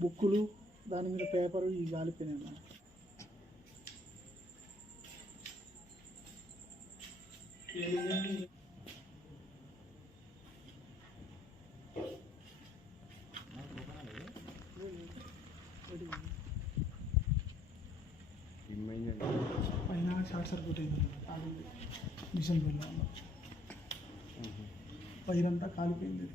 బుక్కులు దాని మీద పేపరు ఇవి కాలిపోయినాయి అన్న పైన షార్ట్ సర్క్యూట్ అయింది. మిషన్ వెళ్ళాము వైర్ అంతా కాలిపోయింది.